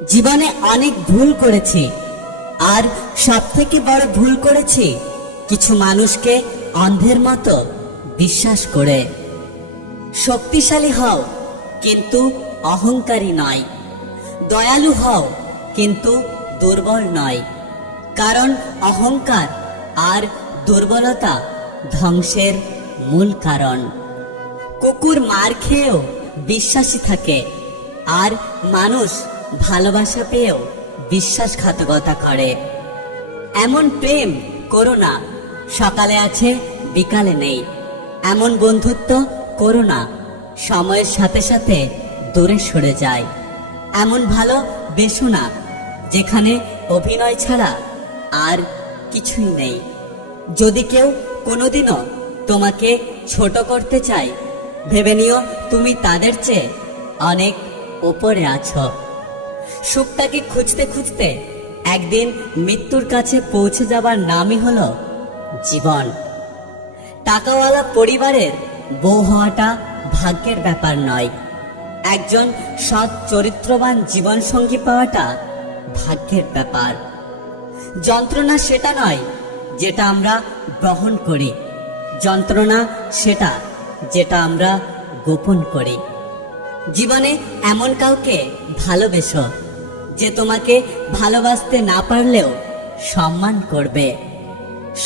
জীবনে অনেক ভুল করেছি, আর সব থেকে বড় ভুল করেছি কিছু মানুষকে অন্ধের মতো বিশ্বাস করে। শক্তিশালী হও কিন্তু অহংকারী নয়, দয়ালু হও কিন্তু দুর্বল নয়, কারণ অহংকার আর দুর্বলতা ধ্বংসের মূল কারণ। কুকুর মার খেয়েও বিশ্বাসী থাকে, আর মানুষ ভালোবাসা পেয়েও বিশ্বাসঘাতকতা করে। এমন প্রেম করো না সকালে আছে বিকালে নেই, এমন বন্ধুত্ব করো না সময়ের সাথে সাথে দূরে সরে যায়। এমন ভালো বেসো না যেখানে অভিনয় ছাড়া আর কিছুই নেই। যদি কেউ কোনোদিনও তোমাকে ছোট করতে চায়, ভেবে নিও তুমি তাদের চেয়ে অনেক উপরে আছো। সুখটাকে খুঁজতে খুঁজতে একদিন মৃত্যুর কাছে পৌঁছে যাবার নামই হলো জীবন। টাকাওয়ালা পরিবারের বউ হওয়াটা ভাগ্যের ব্যাপার নয়, একজন সৎ চরিত্রবান জীবনসঙ্গী পাওয়াটা ভাগ্যের ব্যাপার। যন্ত্রণা সেটা নয় যেটা আমরা গ্রহণ করি, যন্ত্রণা সেটা যেটা আমরা গোপন করি। জীবনে এমন কাউকে ভালোবেসো যে তোমাকে ভালোবাসতে না পারলেও সম্মান করবে।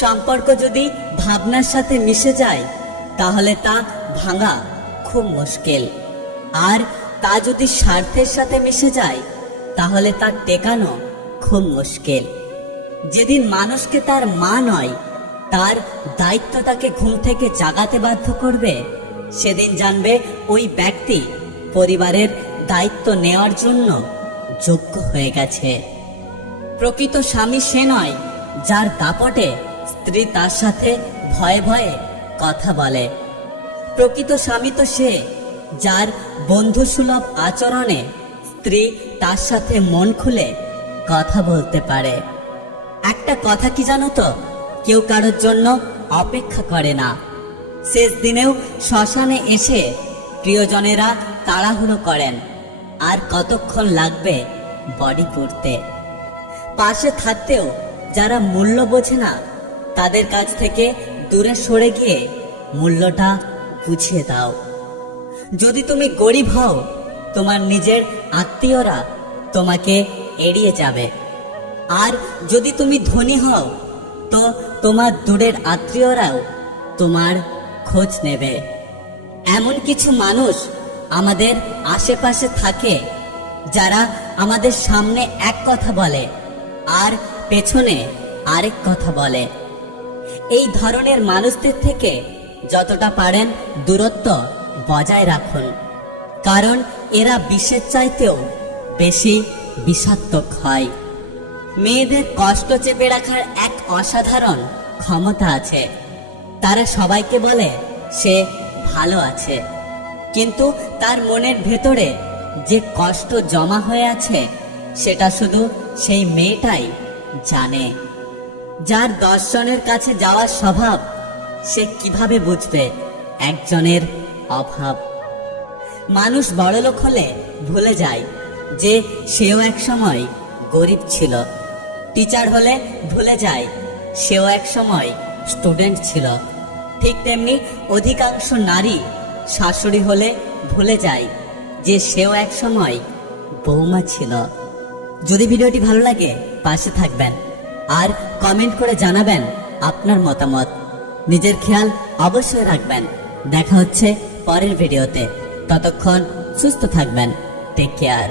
সম্পর্ক যদি ভাবনার সাথে মিশে যায় তাহলে তা ভাঙা খুব মুশকিল, আর তা যদি স্বার্থের সাথে মিশে যায় তাহলে তা টেকানো খুব মুশকিল। যেদিন মানুষকে তার মা নয়, তার দায়িত্ব তাকে ঘুম থেকে জাগাতে বাধ্য করবে, সেদিন জানবে ওই ব্যক্তি পরিবারের দায়িত্ব নেওয়ার জন্য যোগ্য হয়ে গেছে। প্রকৃত স্বামী সে নয় যার দাপটে স্ত্রী তার সাথে ভয়ে ভয়ে কথা বলে। প্রকৃত স্বামী তো সে যার বন্ধুসুলভ আচরণে স্ত্রী তার সাথে মন খুলে কথা বলতে পারে। একটা কথা কি জানো তো, কেউ কারোর জন্য অপেক্ষা করে না। শেষ দিনেও শ্মশানে এসে প্রিয়জনেরা তাড়াহুড়ো করেন, আর কতক্ষণ লাগবে বডি পুড়তে। পাশে থাকতেও যারা মূল্য বোঝে না, তাদের কাছ থেকে দূরে সরে গিয়ে মূল্যটা বুঝিয়ে দাও। যদি তুমি গরিব হও, তোমার নিজের আত্মীয়রা তোমাকে এড়িয়ে যাবে, আর যদি তুমি ধনী হও তো তোমার দূরের আত্মীয়রাও তোমার খোঁজ নেবে। এমন কিছু মানুষ আমাদের আশেপাশে থাকে যারা আমাদের সামনে এক কথা বলে আর পেছনে আরেক কথা বলে। এই ধরনের মানুষদের থেকে যতটা পারেন দূরত্ব বজায় রাখুন, কারণ এরা বিষের চাইতেও বেশি বিষাক্তক হয়। মেয়েদের কষ্ট চেপে রাখার এক অসাধারণ ক্ষমতা আছে। তারা সবাইকে বলে সে ভালো আছে, কিন্তু তার মনের ভেতরে যে কষ্ট জমা হয়ে আছে সেটা শুধু সেই মেয়েটাই জানে। যার 10 জনের কাছে যাওয়ার স্বভাব, সে কিভাবে বুঝবে একজনের অভাব? মানুষ বড়লোক হলে ভুলে যায় যে সেও এক সময় গরিব ছিল। টিচার হলে ভুলে যায় সেও এক সময় স্টুডেন্ট ছিল। ঠিক তেমনি অধিকাংশ নারী শাশুড়ি হলে ভুলে যায় যে সেও এক সময় বৌমা ছিল। যদি ভিডিওটি ভালো লাগে পাশে থাকবেন আর কমেন্ট করে জানাবেন আপনার মতামত। নিজের খেয়াল অবশ্যই রাখবেন। দেখা হচ্ছে পরের ভিডিওতে। ততক্ষণ সুস্থ থাকবেন। Take care.